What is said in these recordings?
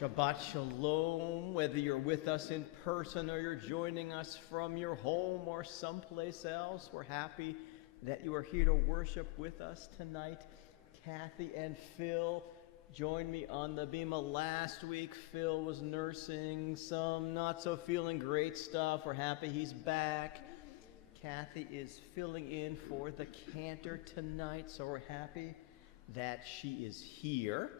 Shabbat Shalom, whether you're with us in person or you're joining us from your home or someplace else. We're happy that you are here to worship with us tonight. Kathy and Phil joined me on the bima last week. Phil was nursing some not so feeling great stuff. We're happy he's back. Kathy is filling in for the cantor tonight, so we're happy that she is here.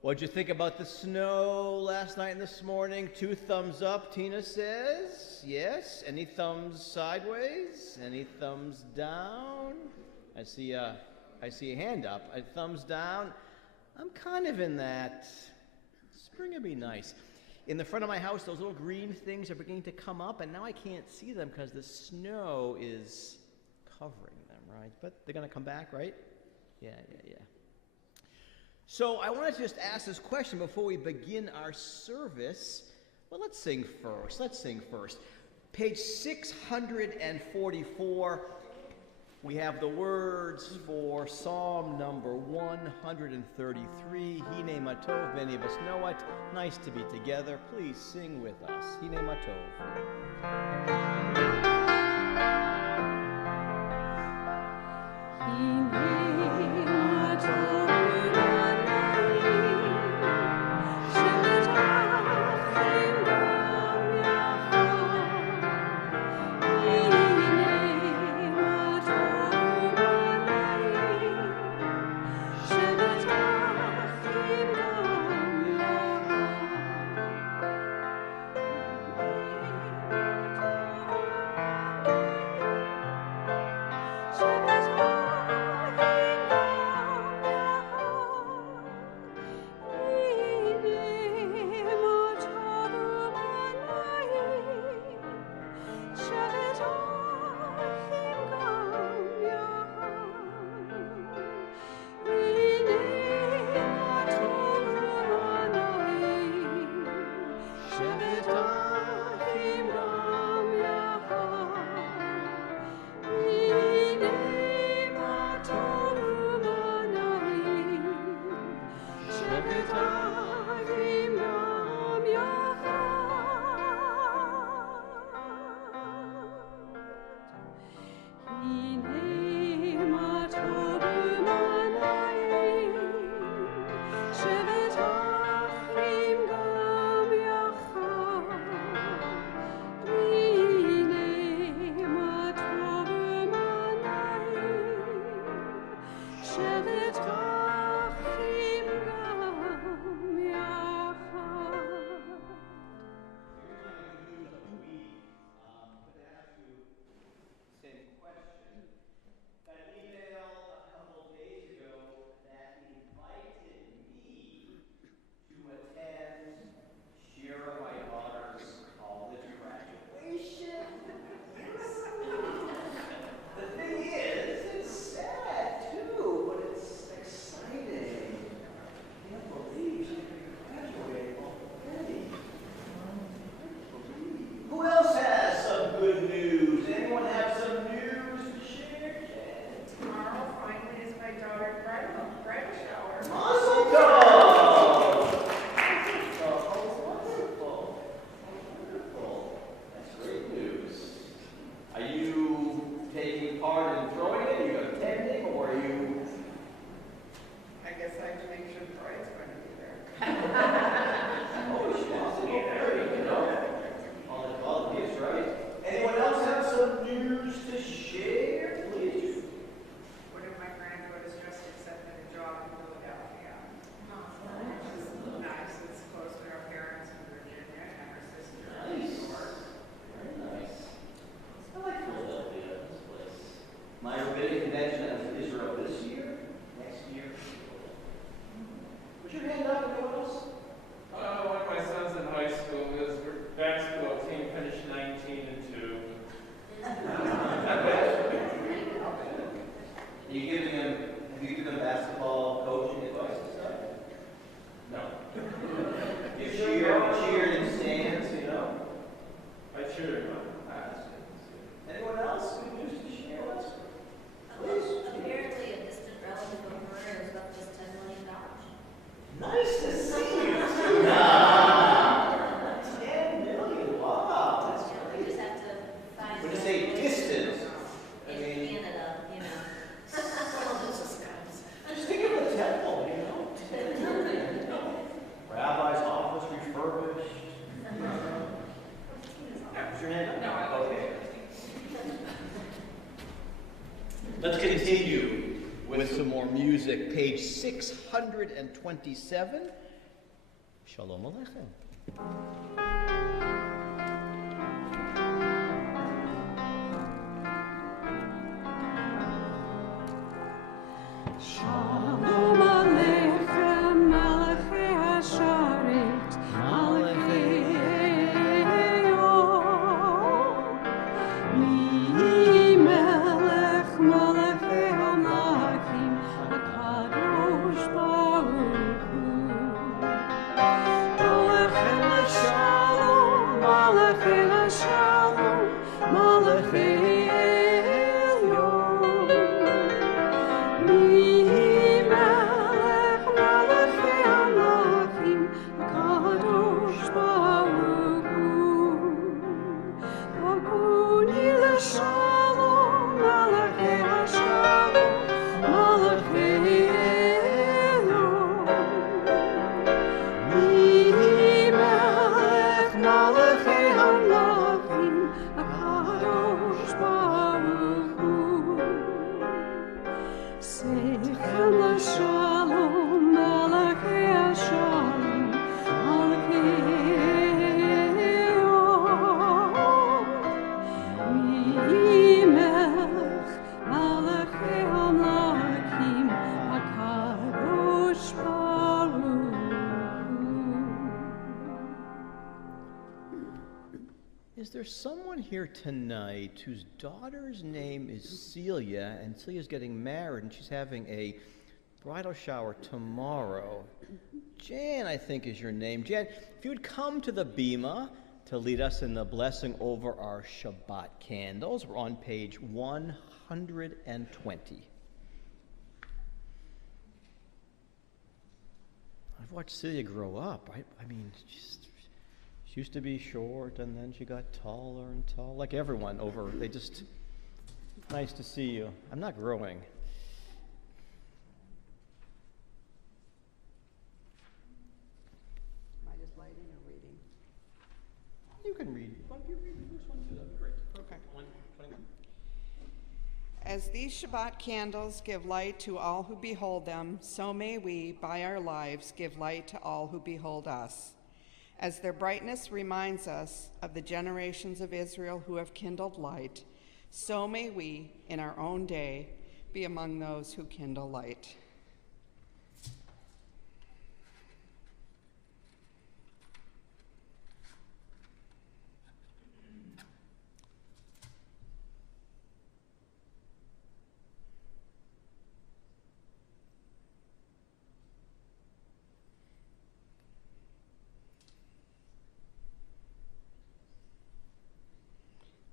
What'd you think about the snow last night and this morning? 2 thumbs up, Tina says. Yes. Any thumbs sideways? Any thumbs down? I see a hand up. A thumbs down. I'm kind of in that. Spring would be nice. In the front of my house, those little green things are beginning to come up, and now I can't see them because the snow is covering them, right? But they're going to come back, right? Yeah. So I want to just ask this question before we begin our service. Well, let's sing first. Page 644, we have the words for Psalm number 133. Hine Matov, many of us know it. Nice to be together. Please sing with us. Hine Matov. Hine Matov. Anyone else? Good news to share? Apparently a distant Let's continue with some more music. Page 627. Shalom Aleichem. Shalom Aleichem, Malachi Hasharet, Malachi Mi Melech, Malachi Hamlachim, HaKadosh Baruch Hu. Aleichem Shalom, Malachi Shalom, Malachi Is there someone here tonight whose daughter's name is Celia, and Celia's getting married, and she's having a bridal shower tomorrow? Jan, I think, is your name. Jan, if you would come to the bima to lead us in the blessing over our Shabbat candles. We're on page 120. I've watched Celia grow up. I mean, she used to be short, and then she got taller and taller, like everyone over. Nice to see you. I'm not growing. Am I just lighting or reading? You can read. Why don't you read the first one too? That'd be great. Okay. 121. As these Shabbat candles give light to all who behold them, so may we, by our lives, give light to all who behold us. As their brightness reminds us of the generations of Israel who have kindled light, so may we, in our own day, be among those who kindle light.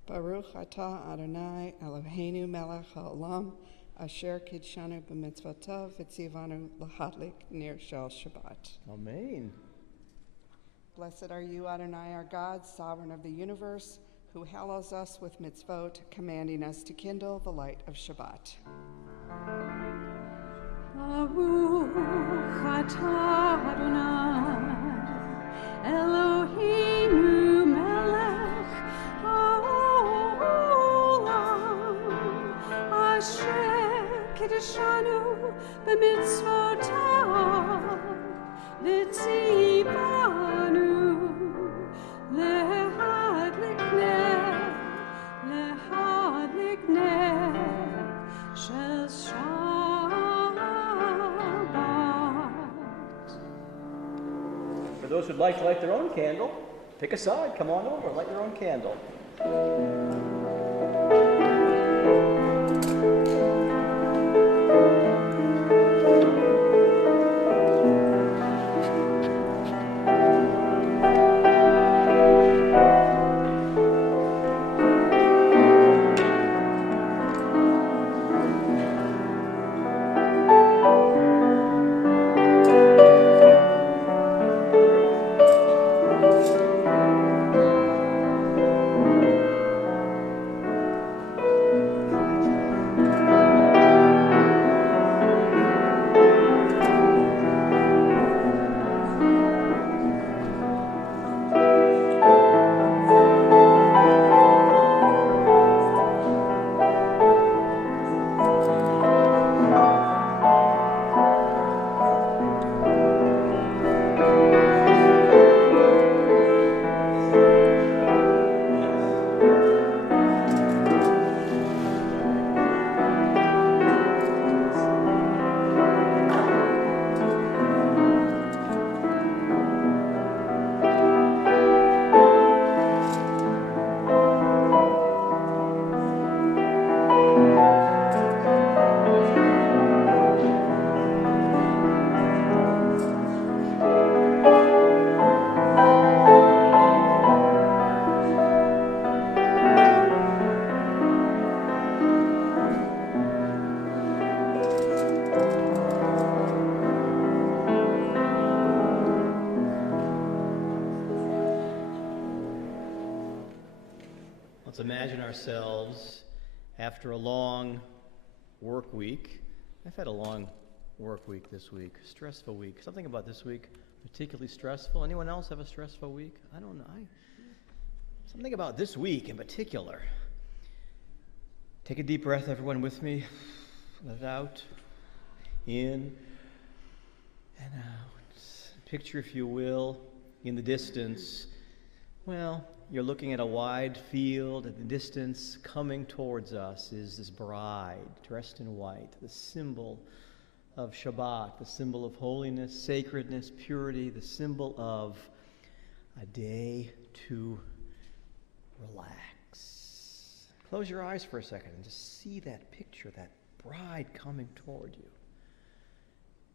Baruch atah Adonai Eloheinu melech haolam asher kidshanu b'mitzvotav v'tzivanu lahadlik ner shel Shabbat. Amen. Blessed are you, Adonai, our God, sovereign of the universe, who hallows us with mitzvot, commanding us to kindle the light of Shabbat. Baruch atah Adonai, Eloheinu melech haolam, asher kidshanu b'mitzvotav v'tzivanu lehadlik ner shel Shabbat. For those who'd like to light their own candle, pick a side. Come on over. Light your own candle. imagine ourselves after a long work week. I've had a long work week this week, stressful week. Something about this week particularly stressful. Anyone else have a stressful week? I don't know. Something about this week in particular. Take a deep breath, everyone, with me. Let it out. In and out. Picture, if you will, in the distance, well, you're looking at a wide field. At the distance, coming towards us is this bride dressed in white, the symbol of Shabbat, the symbol of holiness, sacredness, purity, the symbol of a day to relax. Close your eyes for a second and just see that picture, that bride coming toward you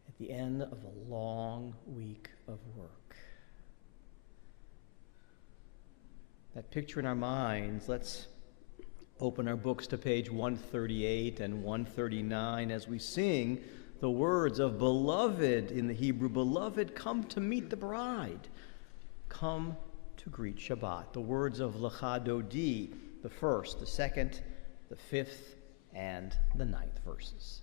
at the end of a long week of work. That picture in our minds, let's open our books to page 138 and 139 as we sing the words of beloved in the Hebrew. Beloved, come to meet the bride. Come to greet Shabbat. The words of Lecha Dodi, the first, the second, the fifth, and the ninth verses.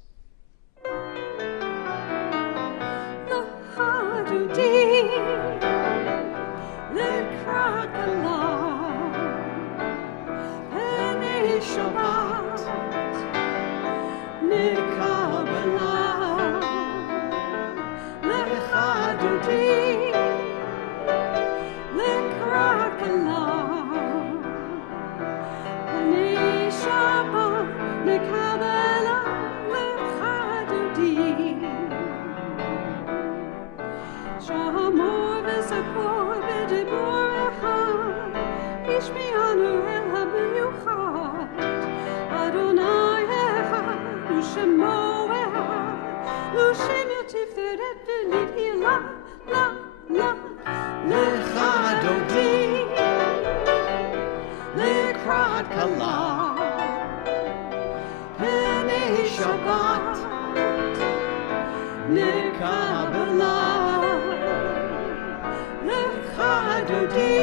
Lecha Dodi, Lekra Kala, Pene Shabbat, Nekabala, Lecha Dodi, Lekra Kala, Pene Shabbat, Nekabala, Lecha Dodi. Shamor v'zakor v'dibor echad, Ishmianu el ha'miyuchad, Adonai echad, U'shemo echad, U'shem yotiferet v'lidhi la, la, la, Lecha Dodi, Lekrat Kala, Pene Shabbat, Nekabala, Lecha Dodi,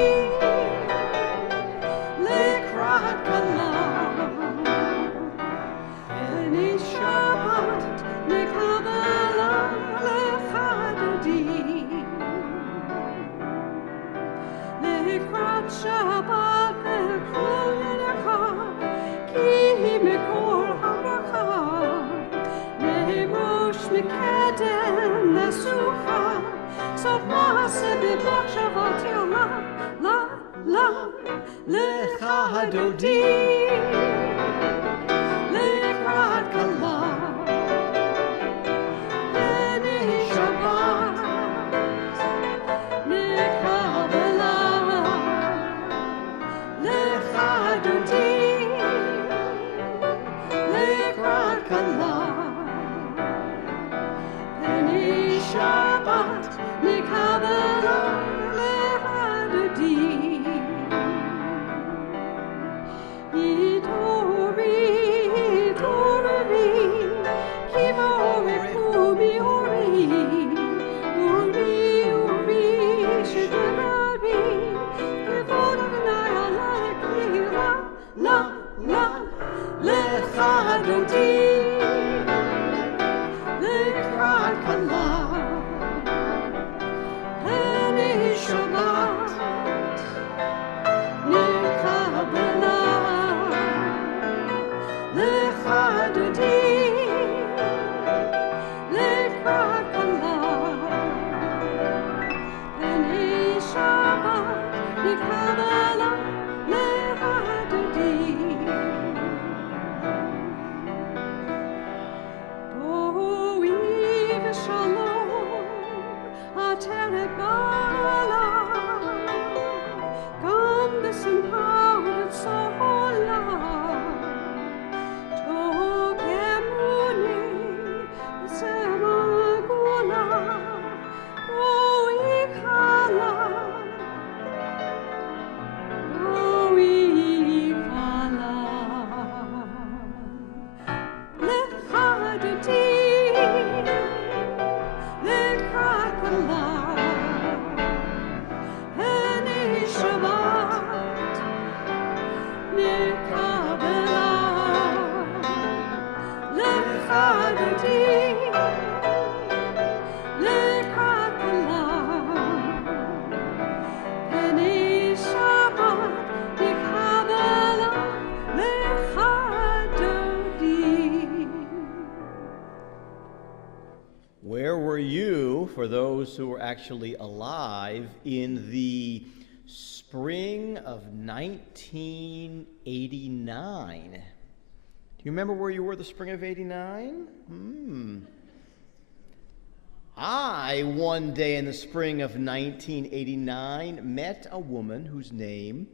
Lekrat Kala, Pene Shabbat, Nekabala, Lecha Dodi, Lekrat Shabbat, Lekol Yenecha, Ki Mekor HaBracha, Nerosh Mekedem Nesucha, Sof Maaseh B'Bach Shabbat Yola, La, La, Lecha Dodi, Lekrat Kala, Pene Shabbat, Nekabala, Lecha Dodi, Lekrat Kala, Pene Shabbat, Nekabala, Lecha Dodi. Itori, Itori, Kiva Ore Kumi Ori, Uri, Uri, Shiderabi, Kivod Adonai Allah Lekira, La, La, Lecha Dodi, Lekrat Kala, Pene Shabbat, Nekabala, Lecha Dodi, Lekrat Kala, Pene Shabbat, Nekabala, Lecha Dodi. for those who were actually alive in the spring of 1989. Do you remember where you were the spring of 89? I, one day in the spring of 1989, met a woman whose name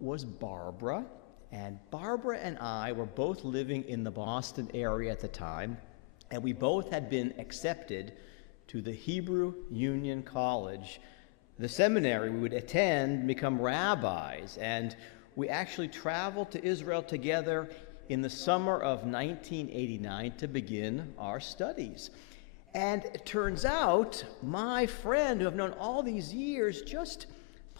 was Barbara. And Barbara and I were both living in the Boston area at the time, and we both had been accepted to the Hebrew Union College, the seminary we would attend and become rabbis. And we actually traveled to Israel together in the summer of 1989 to begin our studies. And it turns out my friend, who I've known all these years, just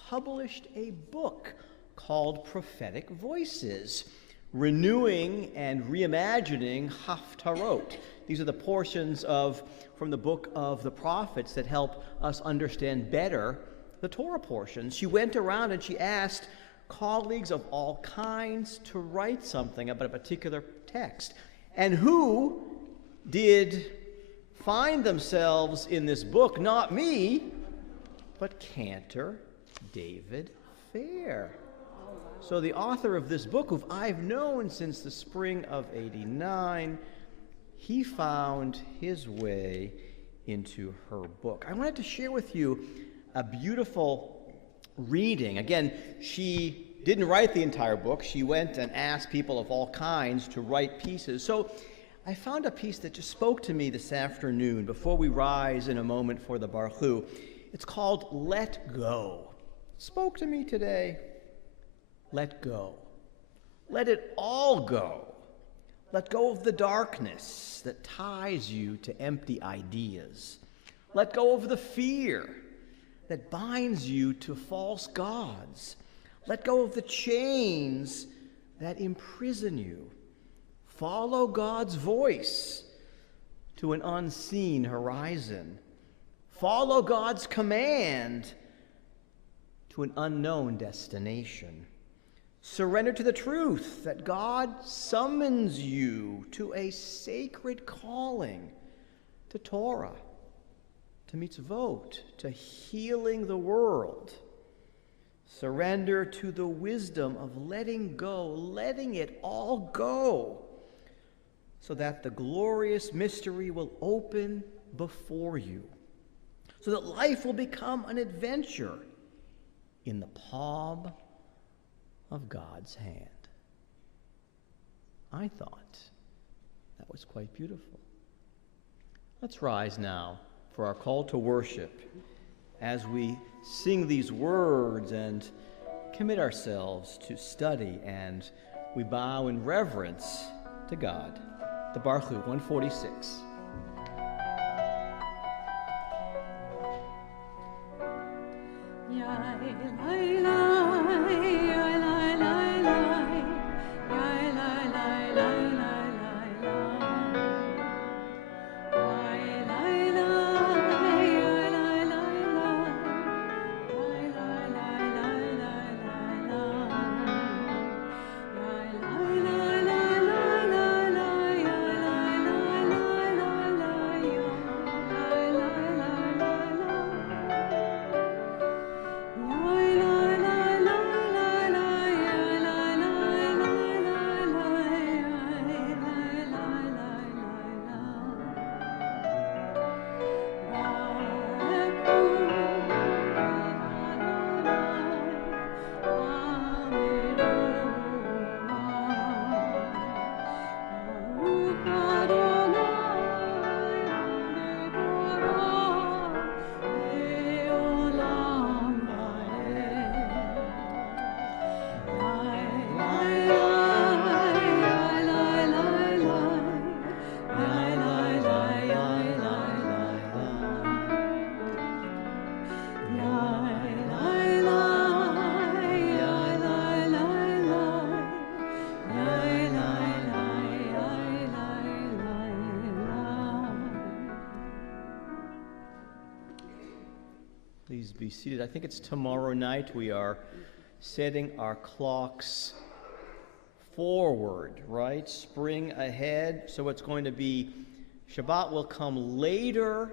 published a book called Prophetic Voices, renewing and reimagining Haftarot. These are the portions from the book of the prophets that help us understand better the Torah portions. She went around and she asked colleagues of all kinds to write something about a particular text. And who did find themselves in this book? Not me, but Cantor David Fair. So the author of this book, who I've known since the spring of '89, he found his way into her book. I wanted to share with you a beautiful reading. Again, she didn't write the entire book. She went and asked people of all kinds to write pieces. So I found a piece that just spoke to me this afternoon before we rise in a moment for the Baruch Hu. It's called Let Go. It spoke to me today. Let go. Let it all go. Let go of the darkness that ties you to empty ideas. Let go of the fear that binds you to false gods. Let go of the chains that imprison you. Follow God's voice to an unseen horizon. Follow God's command to an unknown destination. Surrender to the truth that God summons you to a sacred calling, to Torah, to mitzvot, to healing the world. Surrender to the wisdom of letting go, letting it all go, so that the glorious mystery will open before you, so that life will become an adventure in the palm of God's hand. I thought that was quite beautiful. Let's rise now for our call to worship as we sing these words and commit ourselves to study, and we bow in reverence to God. The Baruch Hu, 146. Please be seated. I think it's tomorrow night. We are setting our clocks forward, right? Spring ahead. So it's going to be, Shabbat will come later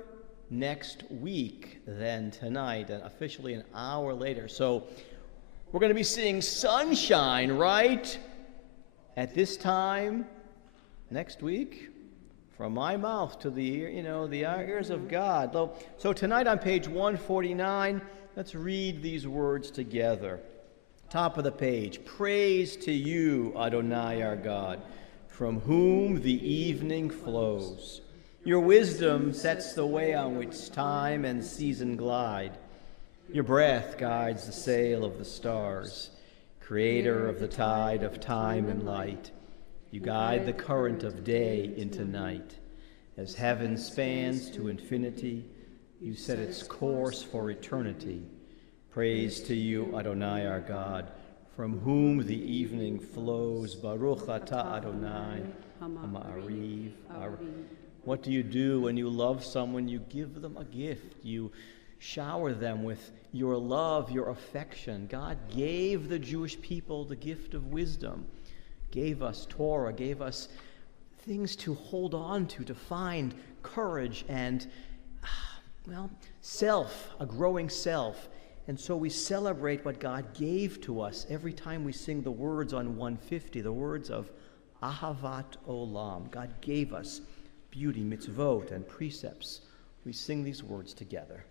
next week than tonight, and officially an hour later. So we're going to be seeing sunshine, right? At this time next week, from my mouth to the ears of God. So tonight on page 149, let's read these words together. Top of the page. Praise to you, Adonai our God, from whom the evening flows. Your wisdom sets the way on which time and season glide. Your breath guides the sail of the stars, creator of the tide of time and light. You guide the current of day into night. As heaven spans to infinity, you set its course for eternity. Praise to you, Adonai our God, from whom the evening flows. Baruch atah Adonai, Ha'ma'ariv. What do you do when you love someone? You give them a gift. You shower them with your love, your affection. God gave the Jewish people the gift of wisdom, gave us Torah, gave us things to hold on to find courage and, a growing self. And so we celebrate what God gave to us every time we sing the words on 150, the words of Ahavat Olam. God gave us beauty, mitzvot, and precepts. We sing these words together.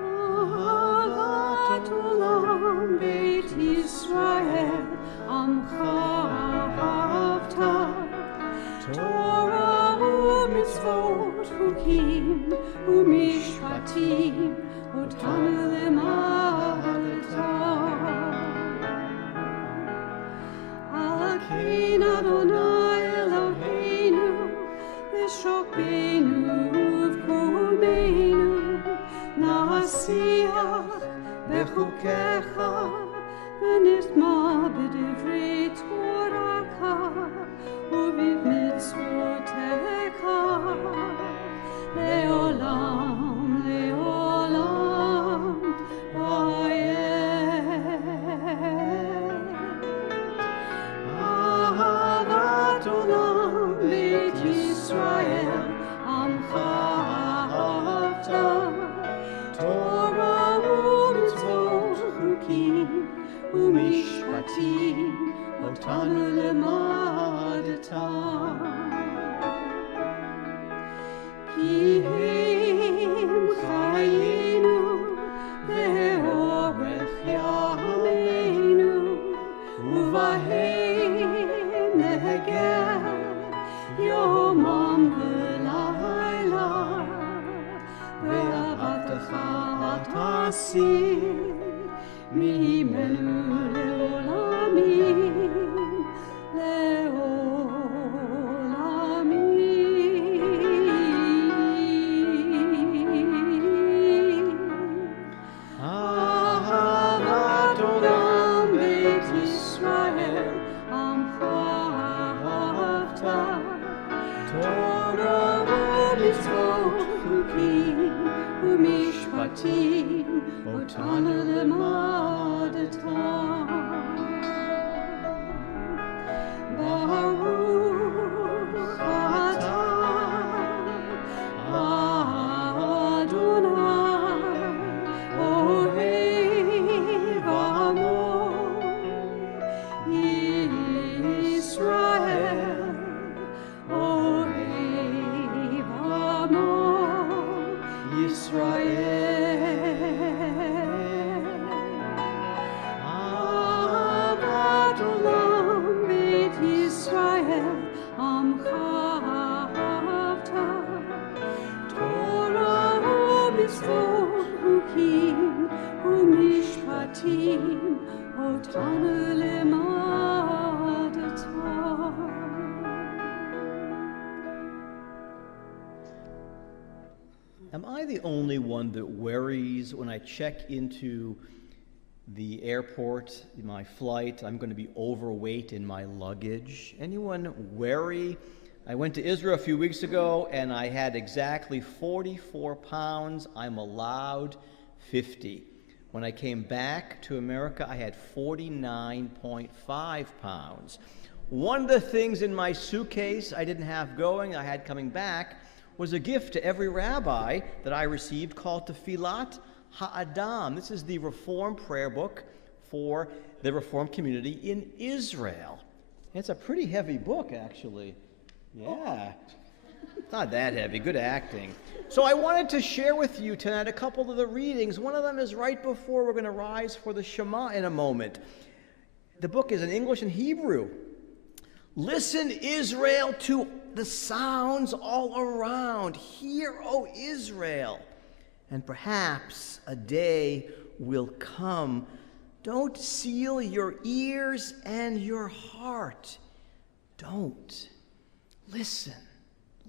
Ahavat Olam Beit Yisrael Amcha Ahavta Torah u'mitzvot Hukim u'mishpatim Otanu lemadata Alkein Adonai Eloheinu V'shokbeinu v'kumeinu Nasiach b'chukecha ונטמע בדברי תורתך ובמצוותיך לעולם לעולם ועד. אהבת עולם בית ישראל עמך אהבת תורה ומצוות חוקים ומishpatim otanu lemadata ki hem chayenu ve'orech yameinu uvahem neheger yomam v'layla ve'ahavtecha tasir Mimenu leolamim, leolamim. Ahavat olam beit Yisrael, amcha ahavta, Torah u'mitzvot chukim u'mishpatim, otanu lemadata. Baruch atah Adonai ohev amo Yisrael ohev amo Yisrael. Am I the only one that worries when I check into the airport, my flight, I'm going to be overweight in my luggage? Anyone worry? I went to Israel a few weeks ago and I had exactly 44 pounds. I'm allowed 50. When I came back to America, I had 49.5 pounds. One of the things in my suitcase I didn't have going, I had coming back, was a gift to every rabbi that I received called Tefillat Ha'adam. This is the Reform prayer book for the Reformed community in Israel. It's a pretty heavy book, actually. Yeah. Not that heavy. Good acting. So I wanted to share with you tonight a couple of the readings. One of them is right before we're going to rise for the Shema in a moment. The book is in English and Hebrew. Listen, Israel, to the sounds all around. Hear, O Israel. And perhaps a day will come. Don't seal your ears and your heart. Don't. Listen.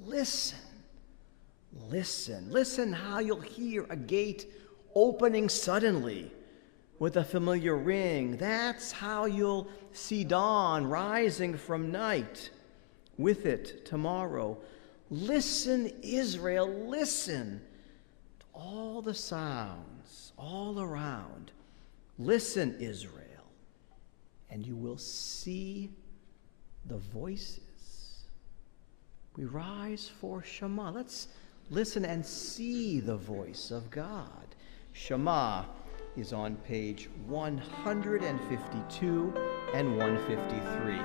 Listen. Listen. Listen how you'll hear a gate opening suddenly with a familiar ring. That's how you'll see dawn rising from night. With it tomorrow. Listen, Israel, listen to all the sounds all around. Listen, Israel, and you will see the voices. We rise for Shema. Let's listen and see the voice of God. Shema is on page 152 and 153.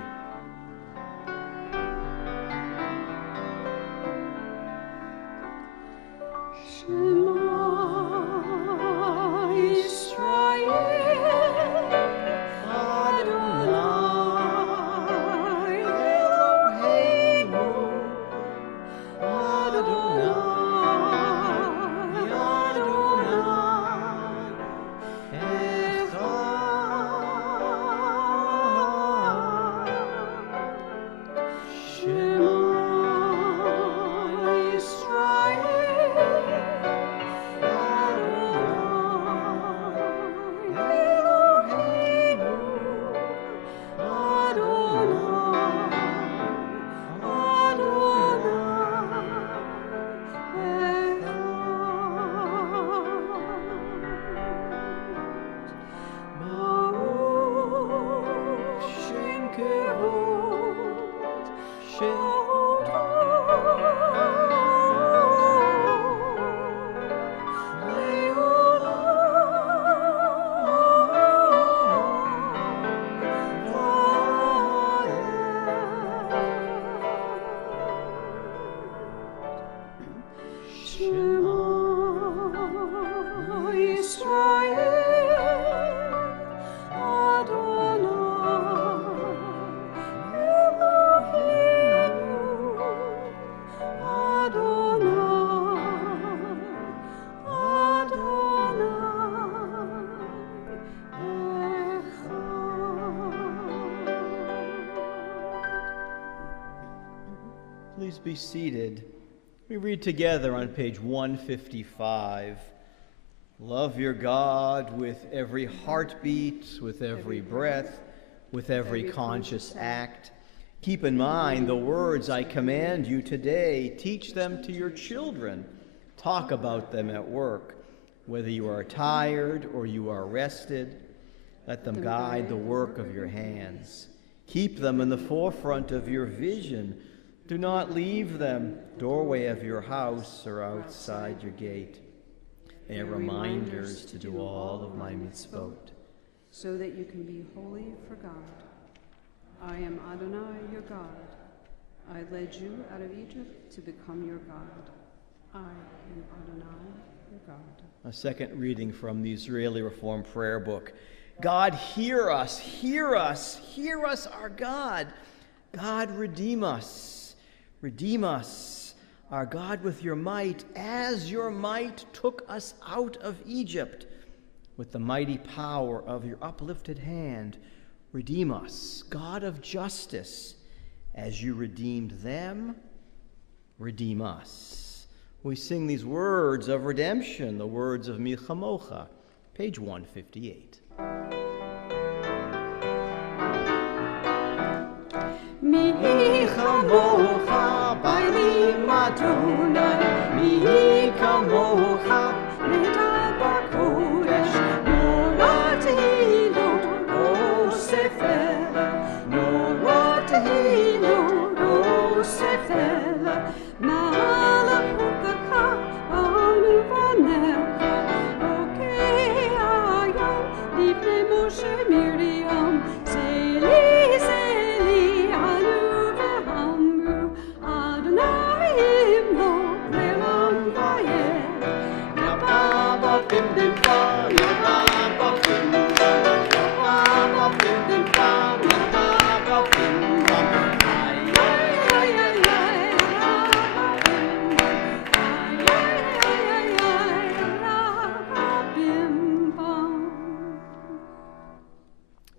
Please be seated. We read together on page 155. Love your God with every heartbeat, with every breath, with every conscious act. Keep in mind the words I command you today. Teach them to your children. Talk about them at work. Whether you are tired or you are rested, let them guide the work of your hands. Keep them in the forefront of your vision. Do not leave them, doorway of your house or outside your gate. They are reminders to do all of my mitzvot. So that you can be holy for God. I am Adonai, your God. I led you out of Egypt to become your God. I am Adonai, your God. A second reading from the Israeli Reform Prayer Book. God, hear us, hear us, hear us, our God. God, redeem us. Redeem us, our God, with your might, as your might took us out of Egypt. With the mighty power of your uplifted hand, redeem us, God of justice. As you redeemed them, redeem us. We sing these words of redemption, the words of Milchamocha, page 158. Mi kamocha ba'alim Adonai, mi kamocha nedar ba'kodesh,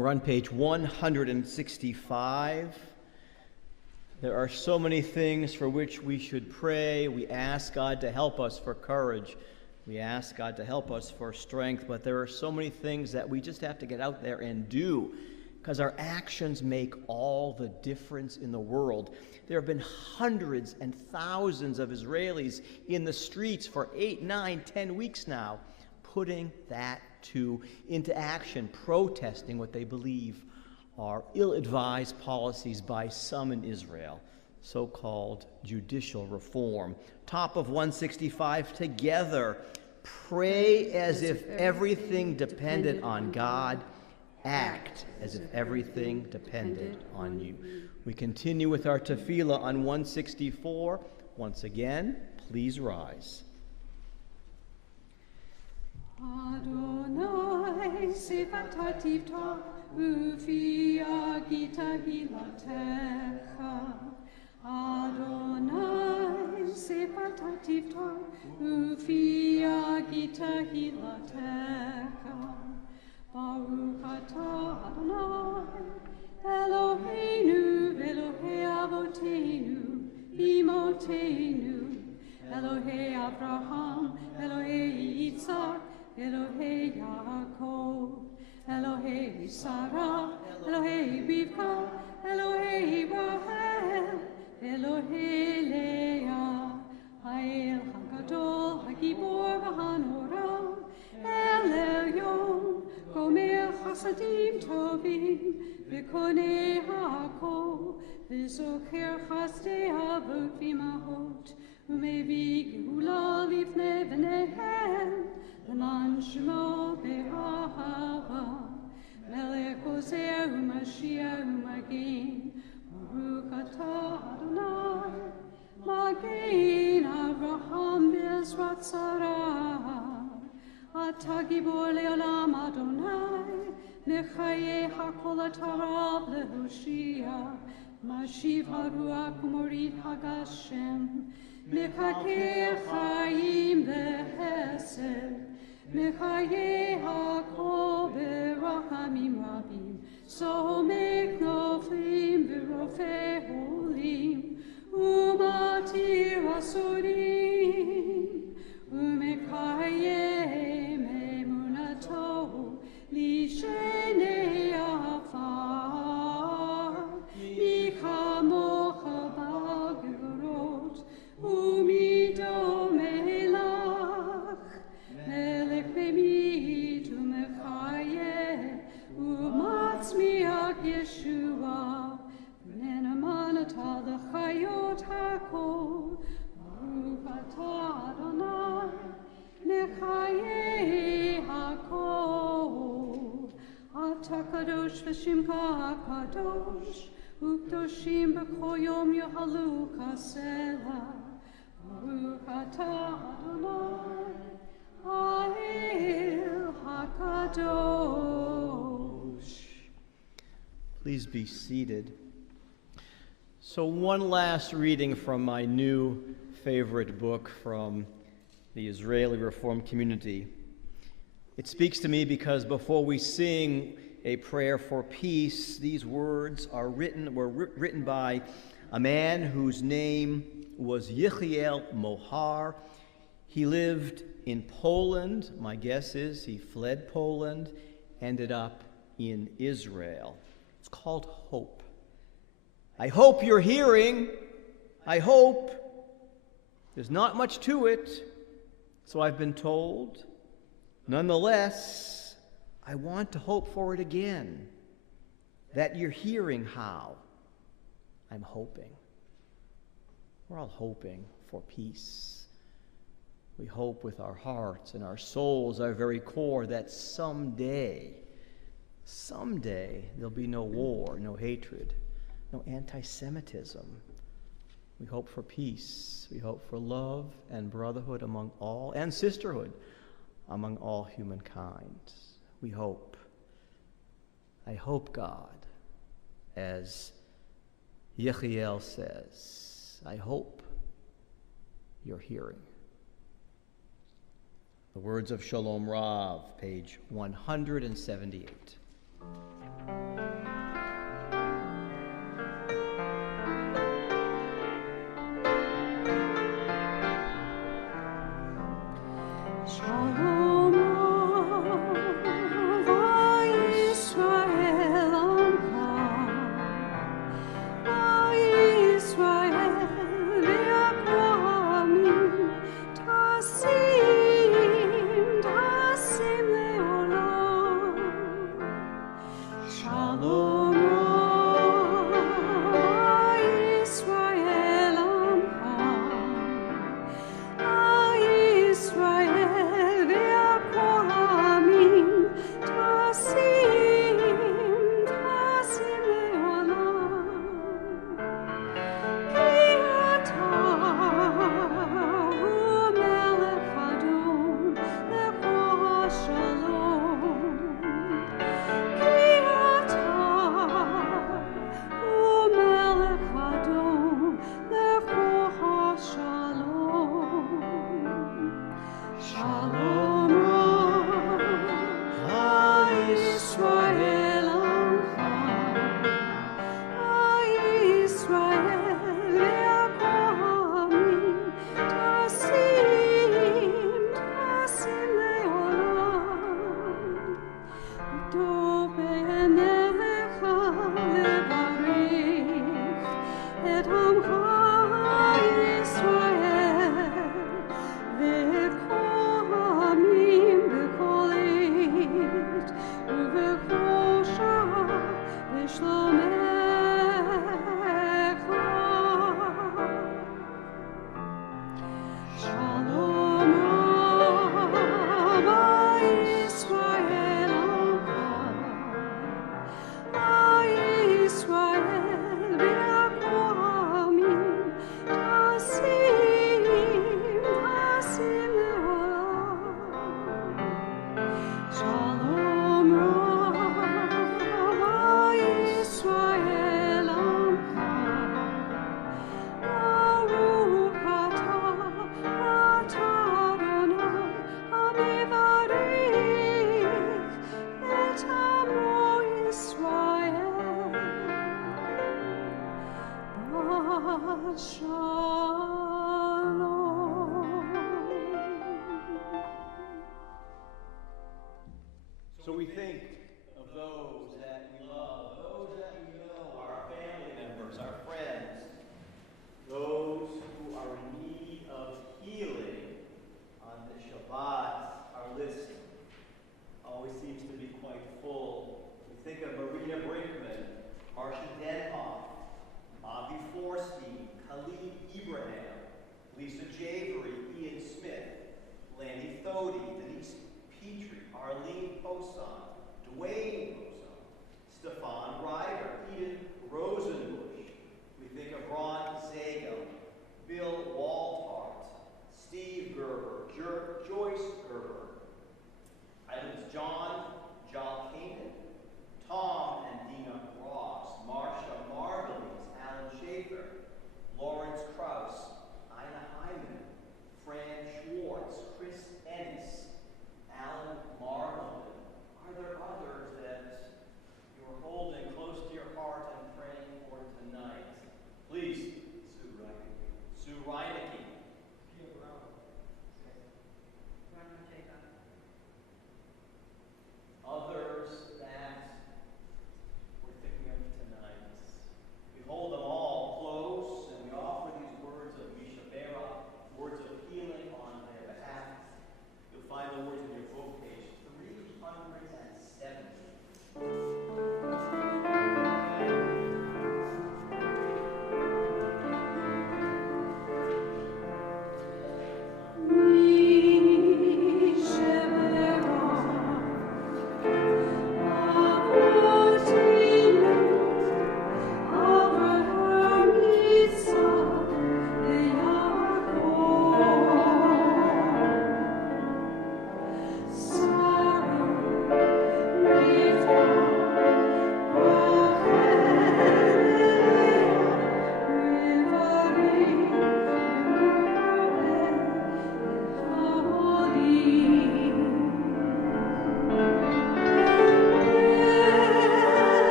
We're on page 165. There are so many things for which we should pray. We ask God to help us for courage. We ask God to help us for strength, but there are so many things that we just have to get out there and do, because our actions make all the difference in the world. There have been hundreds and thousands of Israelis in the streets for 8, 9, 10 weeks now, putting that into action, protesting what they believe are ill-advised policies by some in Israel, so-called judicial reform. Top of 165, together, pray as if everything depended on God. Act as if everything depended on you. We continue with our tefillah on 164. Once again, please rise. Adonai sefativ tov ufi agita hilatecha. Adonai sefativ tov ufi agita hilatecha. Baruch atah Adonai Eloheinu Elohei Avotenu Imotenu Elohei Abraham Elohei Yitzhak Elohei Yaakov, Elohei Sarah, Elohei Rivka, Elohei Rachel, Elohei Leah, Ha'el HaGadol, HaGibor v'Hanora, El Elyon, Gomer Chasadim Tovim, V'konei Ha'akol, V'zocher Chasdei Avot v'Imahot, U'mevi Geula Lifnei B'neihem, Leman Shemo Be'ahava, Melech Ozer u'Mashiach u'Magin, Baruch atah Adonai, Magin Avraham v'Ezrat Sarah, Atah Gibor le'olam Adonai, Mechayeh hakol atarav lehoshia, Mashiv haruach u'morid hagashem, Mechakeh chayim v'hesed, Mechayeh hakol berachamim rabim, Somech noflim v'rofeh holim, Umatir asurim, Umekayem emunato, Lishenei afar, Michamocha b'gevurot, Umido melach, Melech b'mit umechayeh, Umatzmiach Yeshua, V'nenamanata l'chayot hakol, Baruch atah Adonai, Mechayeh hakol. Atah kadosh v'shimcha hakadosh, U'kdoshim b'kol yom yohalu kasela. Baruch atah Adonai, Ha'el hakadosh. Please be seated. So one last reading from my new favorite book from the Israeli Reform community. It speaks to me because before we sing a prayer for peace, these words were written by a man whose name was Yechiel Mohar. He lived in Poland. My guess is he fled Poland, ended up in Israel. It's called Hope. I hope you're hearing. I hope. There's not much to it, so I've been told. Nonetheless, I want to hope for it again. That you're hearing how. I'm hoping. We're all hoping for peace. We hope with our hearts and our souls, our very core, that someday, there'll be no war, no hatred, no anti-Semitism. We hope for peace. We hope for love and brotherhood among all, and sisterhood among all humankind. We hope. I hope, God, as Yechiel says, I hope you're hearing. The words of Shalom Rav, page 178. So we think of those that we love, those that we know, our family members, our friends, those who are in need of healing on the Shabbat. Our list always seems to be quite full. We think of Marina Brinkman, Marcia Denhoff, Avi Forstein, Khalid Ibrahim, Lisa Javery, Ian Smith, Lanny Thody, Denise Petrie, Arlene Poson, Dwayne Poson, Stefan Ryder, Eden Rosenbush. We think of Ron Zago, Bill Waldhart, Steve Gerber, Joyce Gerber, items John Kanan, Tom and Dina Ross, Marcia Margulies, Alan Schaefer, Lawrence Krause, Ina Hyman, Fran Schwartz, Chris Ennis, Alan Marlin. Are there others that you're holding close to your heart and praying for tonight? Please, Sue Reinecke. Others that we're thinking of tonight. We hold them all close and we offer these words of Mishabera, words of healing on their behalf. You'll find the words in your book, page 370.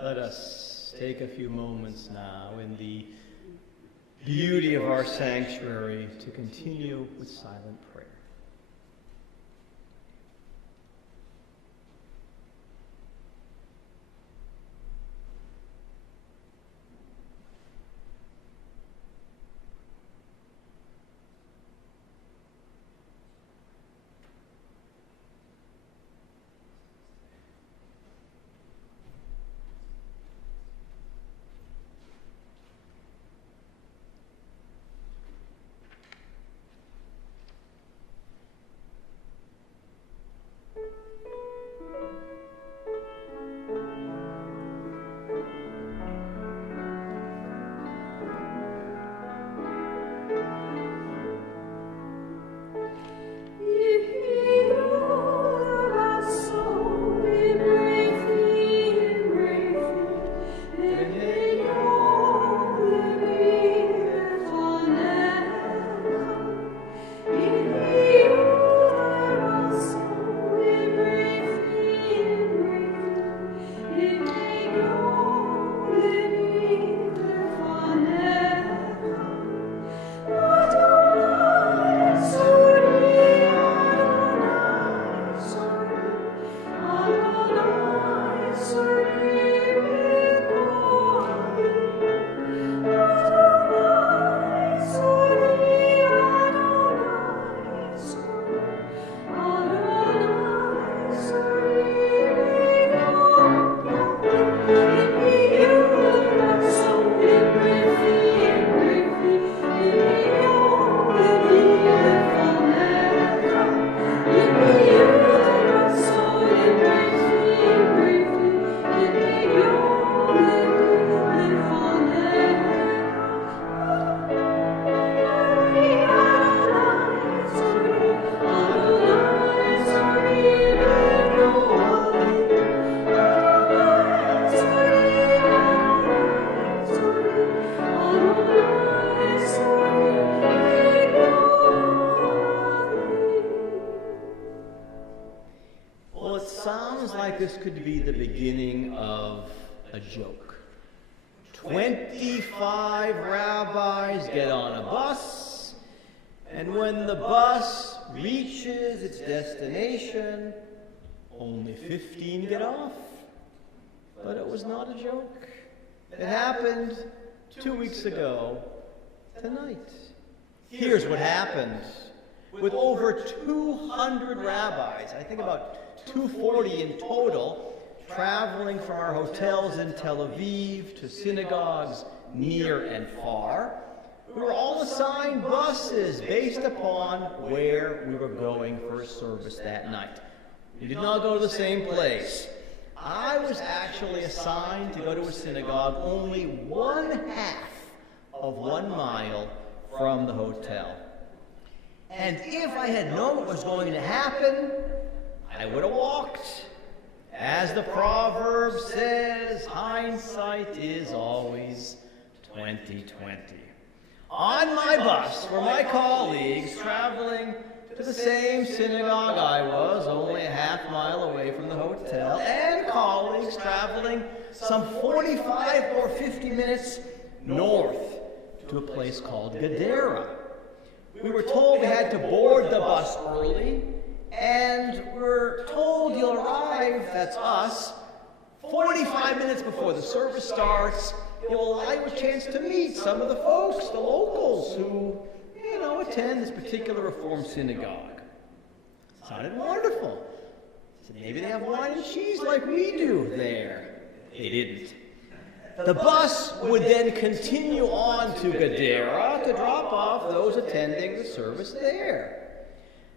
Let us take a few moments now in the beauty of our sanctuary to continue with silent prayer. could be the beginning of a joke. 25 rabbis get on a bus, and when the bus reaches its destination, only 15 get off. But it was not a joke. It happened 2 weeks ago tonight. Here's what happened. With over 200 rabbis, I think about 240 in total, traveling from our hotels in Tel Aviv to synagogues near and far, we were all assigned buses based upon where we were going for a service that night. We did not go to the same place. I was actually assigned to go to a synagogue only 1/2 of 1 mile from the hotel. And if I had known what was going to happen, I would have walked. As the proverb says, hindsight is always 20/20. On my bus were my colleagues traveling to the same synagogue I was, only a 1/2 mile away from the hotel, and colleagues traveling some 45 or 50 minutes north to a place called Gadara. We were told we had to board the bus early, and we're told you'll arrive, that's us, 45 minutes before the service starts. It will allow you a chance to meet some of the folks, the locals, who, attend this particular Reform synagogue. Sounded wonderful. So maybe they have wine and cheese like we do there. They didn't. The bus would then continue on to Gadara to drop off those attending the service there.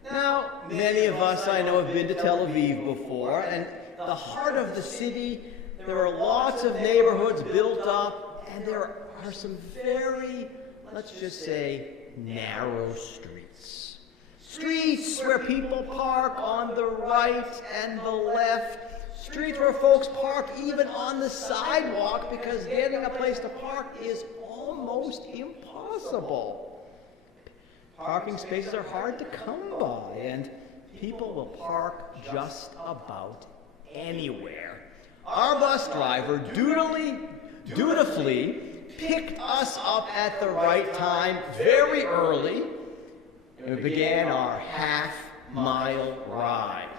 Now, many of us, I know, have been to Tel Aviv before, and the heart of the city, there are lots of neighborhoods built up, and there are some very, let's just say, narrow streets. Streets where people park on the right and the left. Streets where folks park even on the sidewalk because getting a place to park is almost impossible. Parking spaces are hard to come by, and people will park just about anywhere. Our bus driver dutifully picked us up at the right time very early, and we began our 1/2 mile ride.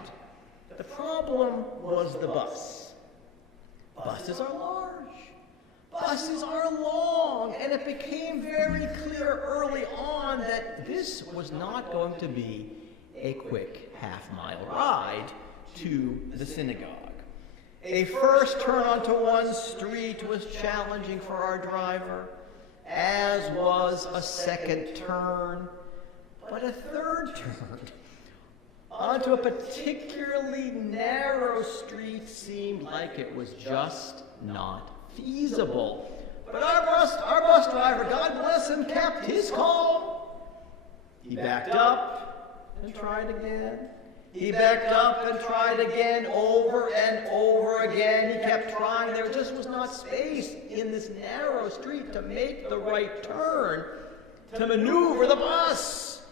The problem was the bus. Buses are large. Buses are long, and it became very clear early on that this was not going to be a quick 1/2 mile ride to the synagogue. A first turn onto one street was challenging for our driver, as was a second turn, but a third turn onto a particularly narrow street seemed like it was just not feasible. But our bus driver, God bless him, kept his calm. He backed up and tried again. He backed up and tried again, over and over again. He kept trying. There just was not space in this narrow street to make the right turn, to maneuver the bus.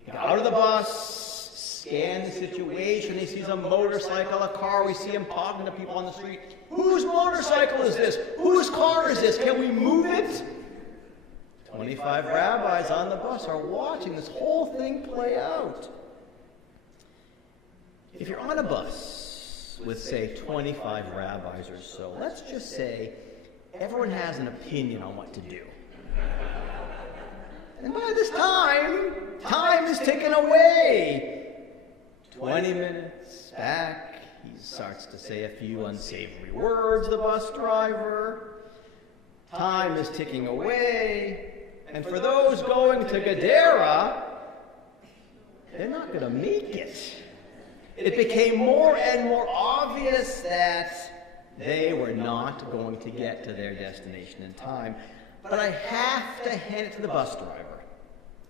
He got out of the bus, scanned the situation. He sees a motorcycle, a car. We see him talking to people on the street. Whose motorcycle is this? Whose car is this? Can we move it? 25 rabbis on the bus are watching this whole thing play out. If you're on a bus with, say, 25 rabbis or so, let's just say everyone has an opinion on what to do. And by this time is ticking away. 20 minutes back, he starts to say a few unsavory words, the bus driver. Time is ticking away. And for those going to Gadara, they're not going to make it. It became more and more obvious that they were not going to get to their destination in time. But I have to hand it to the bus driver.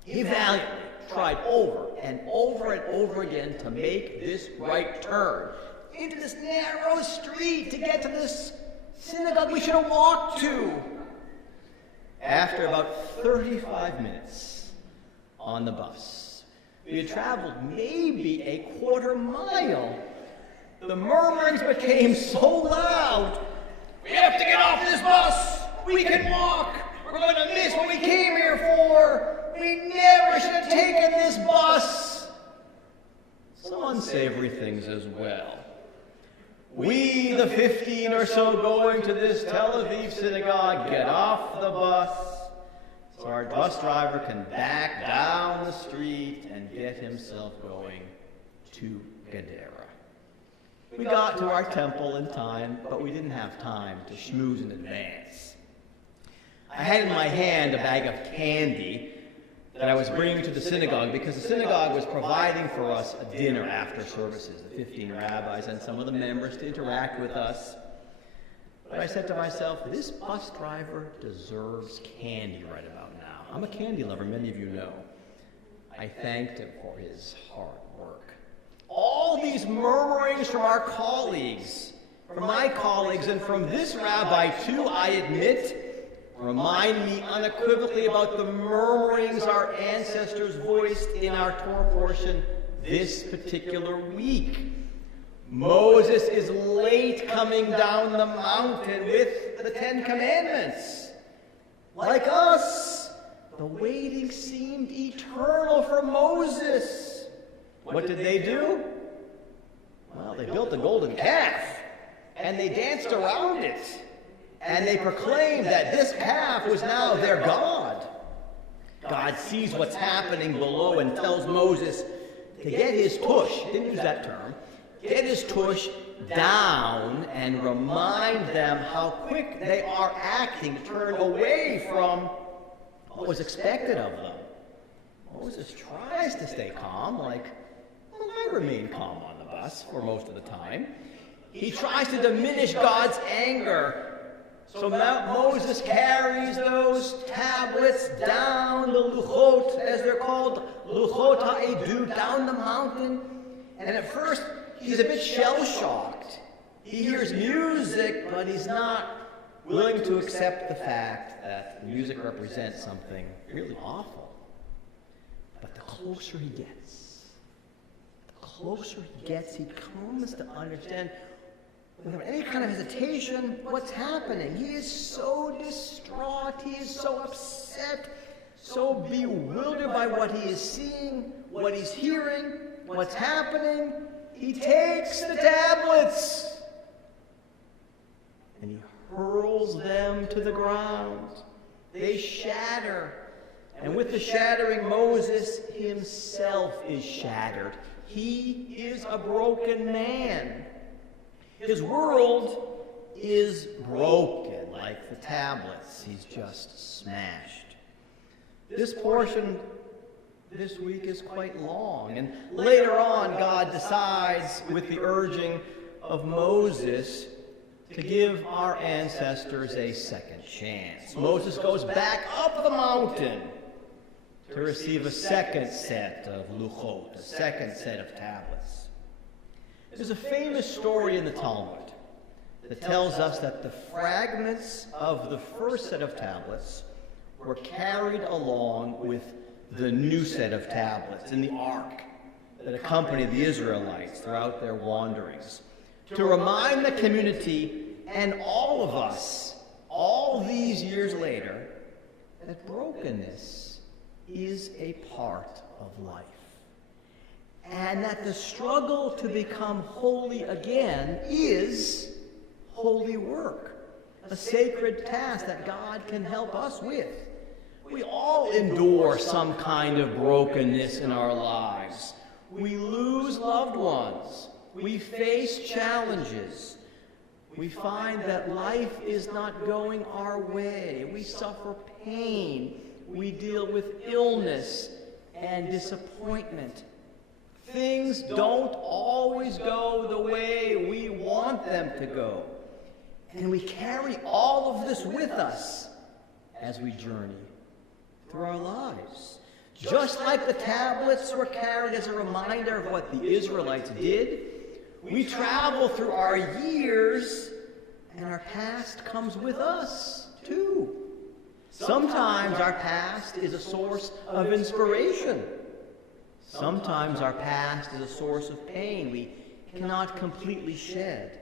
He valiantly tried over and over and over again to make this right turn into this narrow street to get to this synagogue we should have walked to. After about 35 minutes on the bus, we had traveled maybe a 1/4 mile the murmurings became so loud. We have to get off this bus! We can walk! We're going to miss what we came here for! We never should have taken this bus! Some unsavory things as well. We, the 15 or so going to this Tel Aviv synagogue, get off the bus so our bus driver can back down the street and get himself going to Gadara. We got to our temple in time, but we didn't have time to schmooze in advance. I had in my hand a bag of candy that I was bringing to the synagogue because the synagogue was providing for us a dinner after services, the 15 rabbis and some of the members to interact with us. But I said to myself, this bus driver deserves candy right about now. I'm a candy lover, many of you know. I thanked him for his hard work. All these murmurings from our colleagues, from my colleagues, and from this rabbi too, I admit, remind me unequivocally about the murmurings our ancestors voiced in our Torah portion this particular week. Moses is late coming down the mountain with the 10 Commandments. Like us, the waiting seemed eternal for Moses. What did they do? Well, they built a golden calf, and they danced around it. And they proclaimed that this calf was now their God. God sees what's happening below and tells Moses to get his tush, didn't use that term, get his tush down and remind them how quick they are acting to turn away from what was expected of them. Moses tries to stay calm, like, well, I remain calm on the bus for most of the time. He tries to diminish God's anger. So Moses carries those tablets down the luchot, as they're called, luchot ha'edut, down the mountain. And at first, he's a bit shell-shocked. He hears music, but he's not willing to accept the fact that music represents something really awful. But the closer he gets, he comes to understand, without any kind of hesitation, what's happening. He is so distraught, he is so upset, so bewildered by what he is seeing, what he's hearing, what's happening. He takes the tablets and he hurls them to the ground. They shatter. And with the shattering, Moses himself is shattered. He is a broken man. His world is broken, like the tablets. He's just smashed. This portion this week is quite long, and later on God decides, with the urging of Moses, to give our ancestors a second chance. Moses goes back up the mountain to receive a second set of luchot, a second set of tablets. There's a famous story in the Talmud that tells us that the fragments of the first set of tablets were carried along with the new set of tablets in the ark that accompanied the Israelites throughout their wanderings, to remind the community and all of us, all these years later, that brokenness is a part of life. And that the struggle to become holy again is holy work, a sacred task that God can help us with. We all endure some kind of brokenness in our lives. We lose loved ones. We face challenges. We find that life is not going our way. We suffer pain. We deal with illness and disappointment. Things don't always go the way we want them to go. And we carry all of this with us as we journey through our lives. Just like the tablets were carried as a reminder of what the Israelites did, we travel through our years, and our past comes with us, too. Sometimes our past is a source of inspiration. Sometimes our past is a source of pain. We cannot completely shed.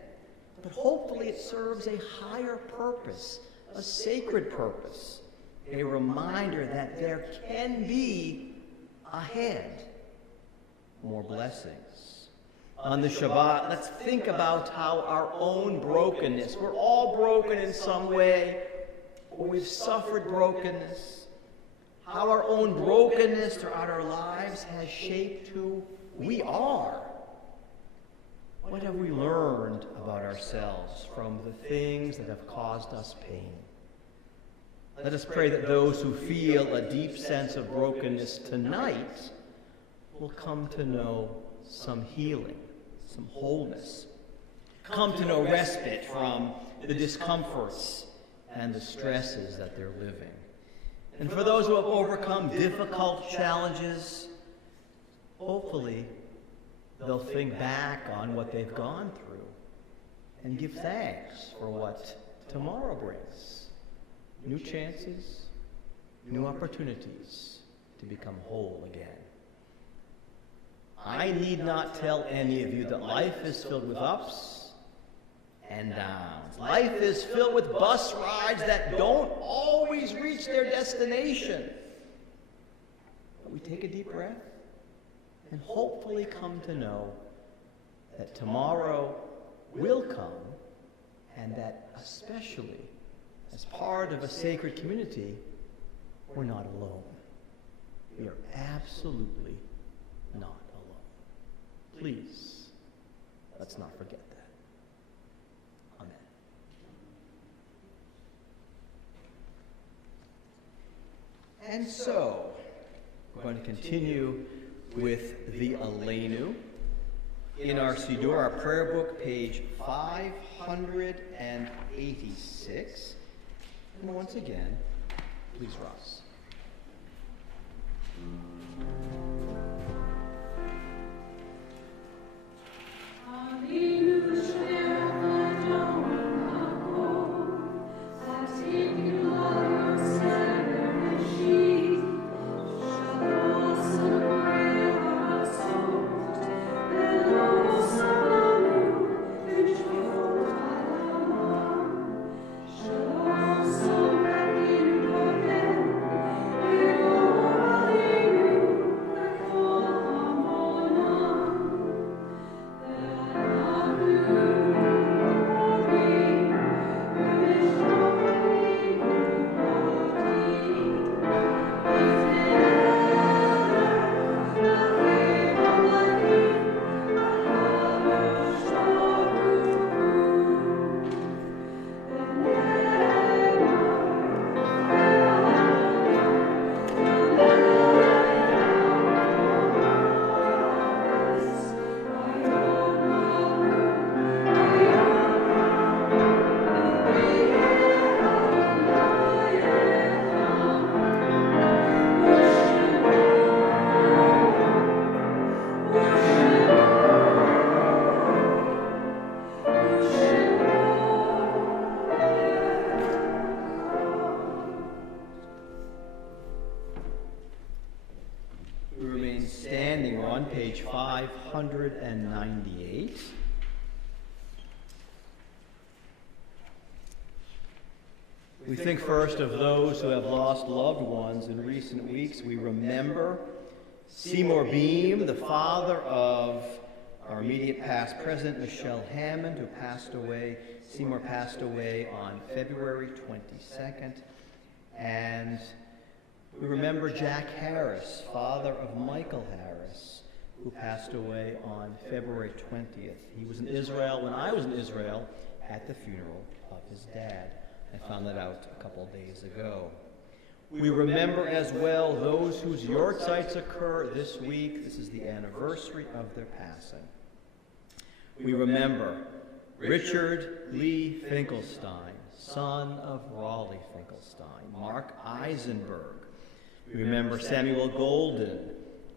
But hopefully it serves a higher purpose, a sacred purpose, a reminder that there can be ahead more blessings. On the Shabbat, let's think about how our own brokenness, we're all broken in some way, or we've suffered brokenness, how our own brokenness throughout our lives has shaped who we are. What have we learned about ourselves from the things that have caused us pain? Let us pray that those who feel a deep sense of brokenness tonight will come to know some healing, some wholeness, come to know respite from the discomforts and the stresses that they're living. And for those who have overcome difficult challenges, hopefully they'll think back on what they've gone through and give thanks for what tomorrow brings. New chances, new opportunities to become whole again. I need not tell any of you that life is filled with ups and downs. Life is filled with bus rides that don't always reach their destination. But we take a deep breath and hopefully come to know that tomorrow will come, and that especially as part of a sacred community, we're not alone. We are absolutely not alone. Please, let's not forget that. Amen. And so, we're going to continue with the Aleinu. In our Siddur, our prayer book, page 586. And once again, please rise. Page 598. We think first of those who have lost loved ones in recent weeks. We remember Seymour Beam, the father of our immediate past president, Michelle Hammond, who passed away. Seymour passed away on February 22nd. And we remember Jack Harris, father of Michael Harris, who passed away on February 20th. He was in Israel when I was in Israel at the funeral of his dad. I found that out a couple of days ago. We remember as well those whose yortzites occur this week. This is the anniversary of their passing. We remember Richard Lee Finkelstein, son of Raleigh Finkelstein, Mark Eisenberg. We remember Samuel Golden,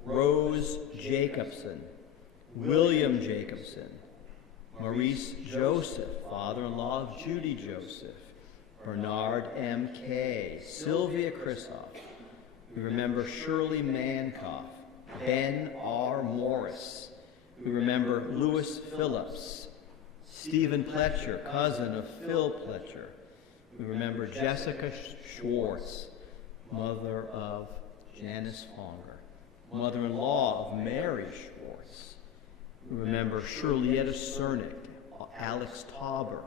Rose Jacobson, William Jacobson, Maurice Joseph, father-in-law of Judy Joseph, Bernard M. Kay, Sylvia Krisoff. We remember Shirley Mankoff, Ben R. Morris. We remember Louis Phillips, Stephen Pletcher, cousin of Phil Pletcher. We remember Jessica Schwartz, mother of Janice Fonger, mother-in-law of Mary Schwartz. We remember Shirleyetta Cernick, Alex Tauber,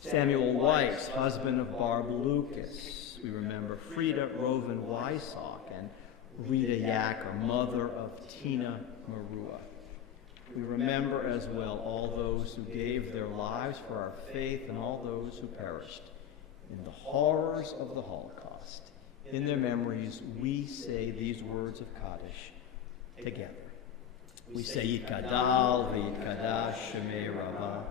Samuel Weiss, husband of Barb Lucas. We remember Frida Roven Weissock and Rita Yacker, mother of Tina Marua. We remember as well all those who gave their lives for our faith and all those who perished in the horrors of the Holocaust. In their memories, we say these words of Kaddish together. We say, Yitkadal v'yitkadash shemei Rabbah,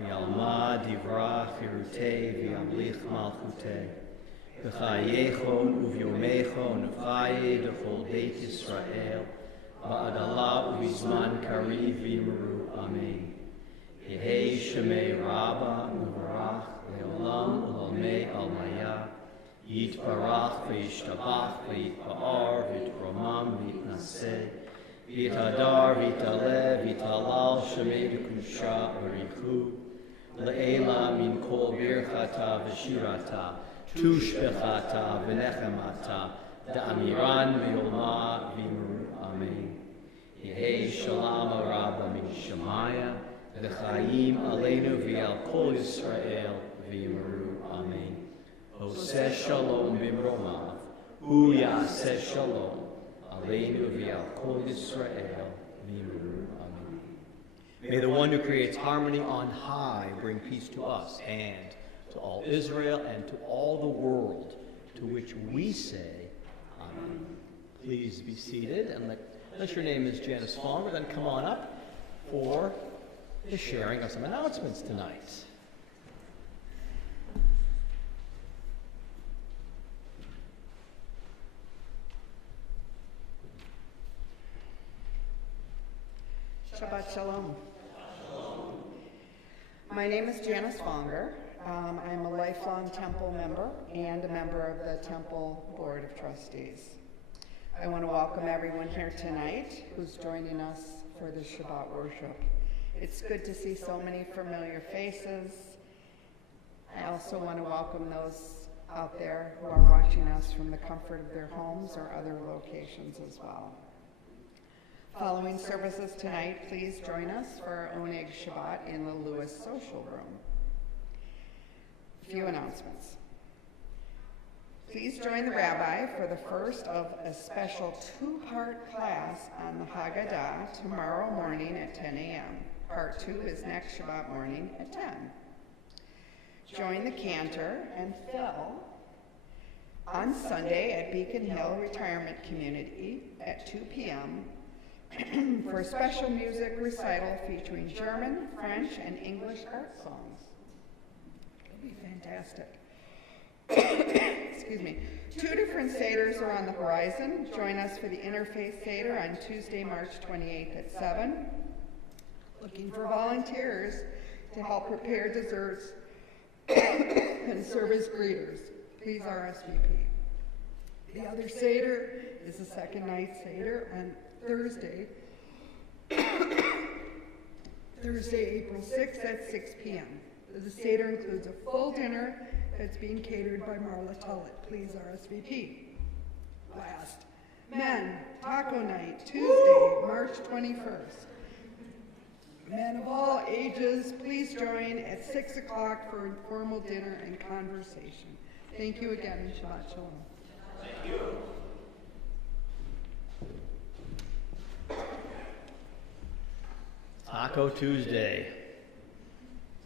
v'yalma divrach hirutei v'yamlich malchutei, v'chayechon uvyomechon u'chaye d'chol beit Yisrael, v'adalah u'vizman kariv v'yimru amen. Yehei shemei Rabbah u'varach le'olam u'lamei al-maya, yitbarach v'yishtabach v'yitba'ar v'yitromam v'yitnaseh, Vitadar, Vitale, Vitalal, Shemei Kusha, Arichu, Le'ela min kol birchata v'shirata, tushbechata v'nechemata, da'amiran v'yolma v'imru, amen. Yehei shalom araba min Shemaya, v'chaim aleinu v'yal kol Yisrael v'imru, amen. Oseh shalom b'mromav, hu yaseh shalom. May the one who creates harmony on high bring peace to us and to all Israel and to all the world, to which we say, Amen. Please be seated, and unless your name is Janice Fonger, then come on up for the sharing of some announcements tonight. Shabbat Shalom. My name is Janice Fonger. I'm a lifelong Temple member and a member of the Temple Board of Trustees. I want to welcome everyone here tonight who's joining us for the Shabbat worship. It's good to see so many familiar faces. I also want to welcome those out there who are watching us from the comfort of their homes or other locations as well. Following services tonight, please join us for our Oneg Shabbat in the Lewis Social Room. A few announcements. Please join the rabbi for the first of a special two-part class on the Haggadah tomorrow morning at 10 a.m. Part 2 is next Shabbat morning at 10. Join the cantor and Phil on Sunday at Beacon Hill Retirement Community at 2 p.m. for a special music recital featuring German, French, and English art songs. It'll be fantastic. Excuse me. 2 different Seders are on the horizon. Join us for the Interfaith Seder on Tuesday, March 28th at 7. Looking for volunteers to help prepare desserts and serve as greeters. Please RSVP. The other Seder is the second night Seder on Thursday, April 6th at 6 p.m. The Seder includes a full dinner that's being catered by Marla Tullett. Please RSVP. Last, Men Taco Night, Tuesday, March 21st. Men of all ages, please join at 6 o'clock for informal dinner and conversation. Thank you again, and Shabbat Shalom. Thank you. Taco Tuesday.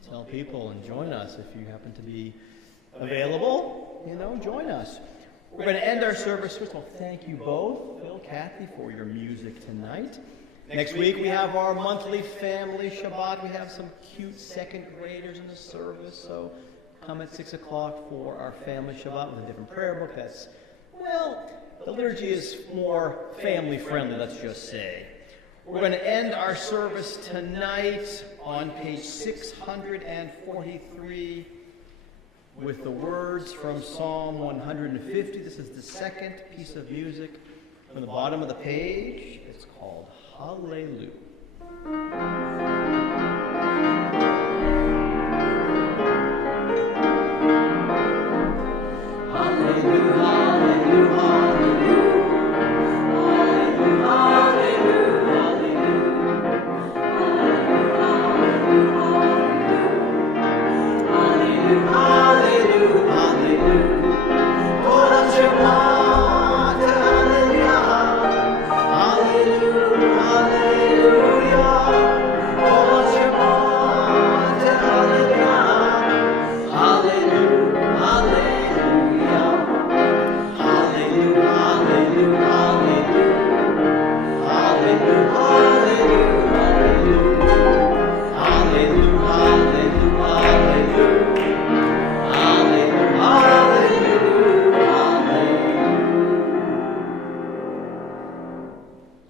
Tell people and join us if you happen to be available. Join us. We're going to end our service. First of all, thank you both, Phil, Kathy, for your music tonight. Next week we have our monthly family Shabbat. We have some cute second graders in the service, so come at 6 o'clock for our family Shabbat with a different prayer book. The liturgy is more family friendly, let's just say. We're going to end our service tonight on page 643 with the words from Psalm 150. This is the second piece of music from the bottom of the page. It's called Hallelujah.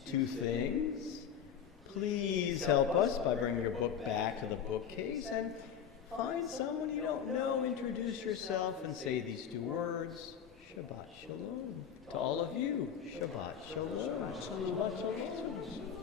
Two things. Please help us by bringing your book back to the bookcase and find someone you don't know, introduce yourself, and say these two words, Shabbat Shalom. To all of you, Shabbat Shalom. Shabbat Shalom.